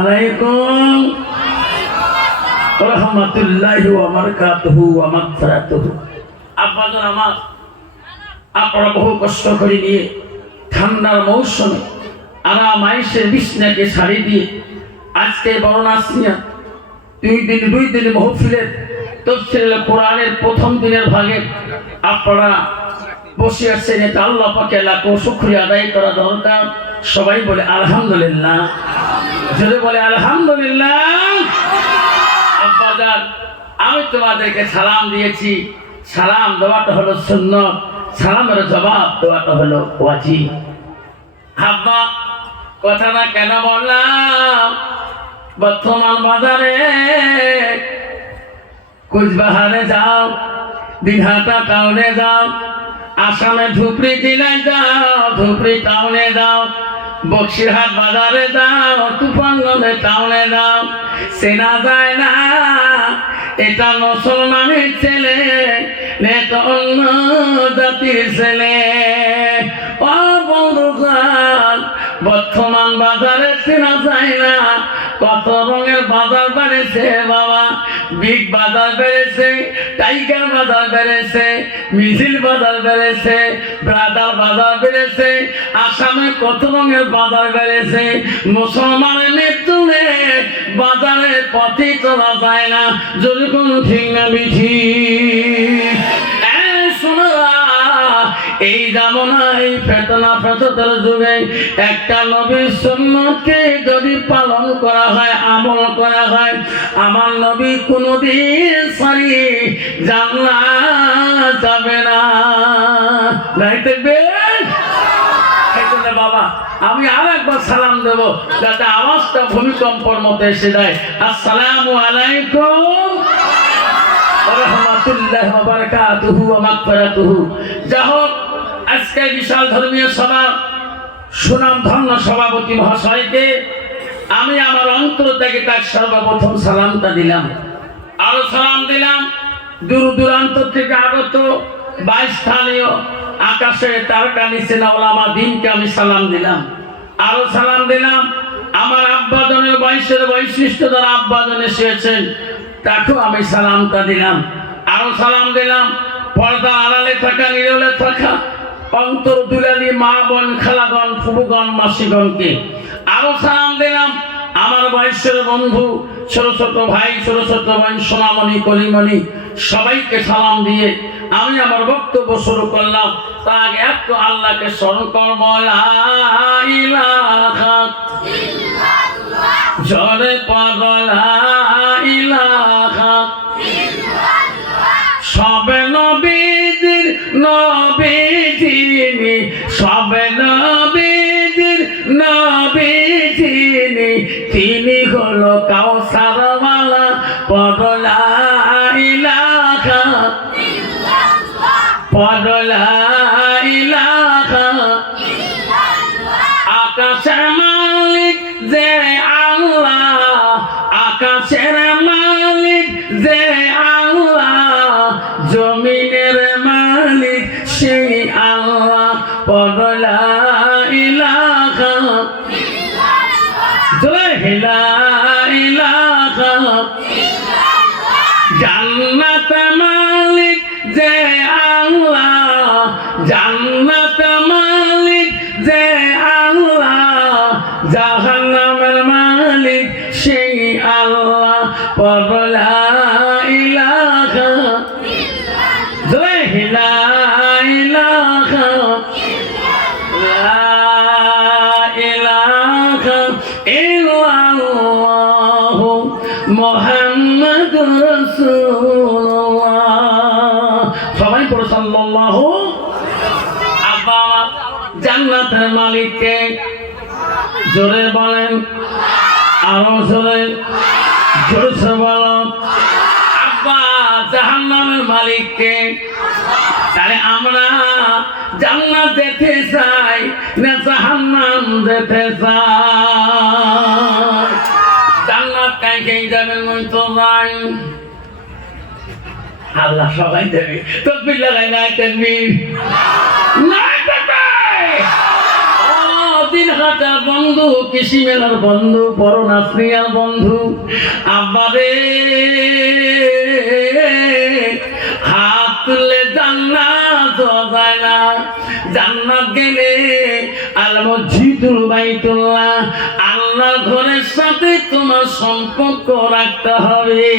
আলাইকুম ওয়া রাহমাতুল্লাহি ওয়া বারাকাতুহু ওয়া মাগফিরাতুহু। আব্বাজান আমার, আপনারা বহু কষ্ট করে নিয়ে ঠান্ডার মৌসুমে আরাম আয়েশের বিছনাকে ছাড়ি দিয়ে আজকে বরণাসিয়া দুই দিন মাহফিলের তাফসীরুল কোরআনের প্রথম দিনের ভাগে আপনারা বসে আছেন। এটা আল্লাহ পাকের লাখো শুকরিয়া আদায় করা দরকার। সবাই বলে আলহামদুলিল্লাহ, যদি বলে আলহামদুলিল্লাহ। আব্বাজান, আমি তোমাদেরকে সালাম দিয়েছি, সালাম দেওয়াটা হলো সুন্নাত, সালামের জবাব দেওয়াটা হলো ওয়াজিব। আব্বা, কথাটা কেন বললাম? বর্তমান বাজারে কুচবিহারে যাও, দিনহাটা টাউনে যাও, আসামে ধুপড়ি জেলায় যাও, ধুপড়ি টাউনে যাও, বক্সিরহাট বাজারে যাও, তুফানগঞ্জে টাউনে যাও, চেনা যায় না এটা মুসলমানের ছেলে এটা অন্য জাতির ছেলে। ও বন্ধুগণ, বর্তমান বাজারে চেনা যায় না কত রঙের বাজার বেড়েছে বাবা। বিগ বাজার বেড়েছে, টাইগার বাজার বেড়েছে, মিছিল বাজার বেড়েছে, ব্রাদার বাজার বেড়েছে, আসামে কত রঙের বাজার বেড়েছে। মুসলমানের মৃত্যুতে বাজারে পথে চলা যায় না, যদি কোনো ঠিক না বিধি। এই জামানায় ফেতনা ফেতনার যুগে একটা নবীর সুন্নতকে যদি পালন করা হয়, আমল করা হয়, আমার নবী কোনদিন সারি জান্নাত যাবে না। বাবা, আমি আর একবার সালাম দেব যাতে আওয়াজটা ভূমিকম্পর মতো এসে যায়। আসসালামু আলাইকুম ওয়া রাহমাতুল্লাহি ওয়া বারাকাতুহু ওয়া মাগফিরাতুহু। যাই হোক, আজকে বিশাল ধর্মীয় সভা সুনাম ধন্য সভাপতি মহাশয়কে আমি আমার অন্তর থেকে তার সর্বপ্রথম সালামটা দিলাম। আরো সালাম দিলাম দূর দূরান্ত থেকে আগত 22 স্থানীয় আকাশে তারকা নিচে ওলামা দিনকে আমি সালাম দিলাম। আরো সালাম দিলাম আমার আব্বাজনের বয়সের বৈশিষ্ট্য দ্বারা আব্বাজন এসেছেন, তাকেও আমি সালামটা দিলাম। আরো সালাম দিলাম পর্দা আড়ালে থাকা, নীরবে থাকা অন্তর দুলালি মা বোন খালাগণ ফুবুগণ মাসিগণকে। আরো সালাম দিলাম আমার বয়সের বন্ধু, ছোট ছোট ভাই, ছোট ছোট বোন, সোনামণি কলিমণি, সবাইকে সালাম দিয়ে আমি আমার বক্তব্য শুরু করলাম। তার আগে একটু আল্লাহকে স্মরণ করব। লা ইলাহা ইল্লাল্লাহ, জোরে পড়ো লা ইলাহা ইল্লাল্লাহ। সবে নবীজির নবী যিনি, সবে নবীজির নবী যিনি, তিনি হলো কাউসারওয়ালা। পড়ো লা ইলাহা ইল্লাল্লাহ, পড়ো লা ইলাহা ইল্লাল্লাহ। আকাশের মালিক যে আল্লাহ, আকাশের মালিক যে আল্লাহ, জমিনের মালিক সেই আল্লাহ। পড়ো লা ইলাহা ইল্লাল্লাহ, লা ইলাহা ইল্লাল্লাহ। জান্নাত মালিক যে আল্লাহ, জান্নাত মালিক যে আল্লাহ, জাহান্নামের মালিক সেই আল্লাহ। পড়ো লা ইলাহা ইল্লাল্লাহ, লা ইলাহা ইল্লাল্লাহ, মুহাম্মাদুর রাসূলুল্লাহ। সবাই পড়ো সাল্লাল্লাহু। আব্বা, জান্নাতের মালিককে জোরে বলেন, আরো জোরে, জোরে বলো। আব্বা, জাহান্নামের মালিককে। তাহলে আমরা জান্নাত যেতে চাই না জাহান্নাম যেতে চাই? জান্নাত কাইকেই যাবেন ওই তো নাই। আল্লাহ সবাই দেবে। তাকবীর লাগাই না, তাকবীর না, তাকবীর। দিন হাটার বন্ধু, কৃষি মেলার বন্ধু, বড় নাসরিয়ার বন্ধু। আব্বারে হাত তুললে জান্নাত যায় না, জান্নাত গেলে আল মসজিদুল বাইতুল্লাহ আল্লাহর ঘরের সাথে তোমার সম্পর্ক রাখতে হবে।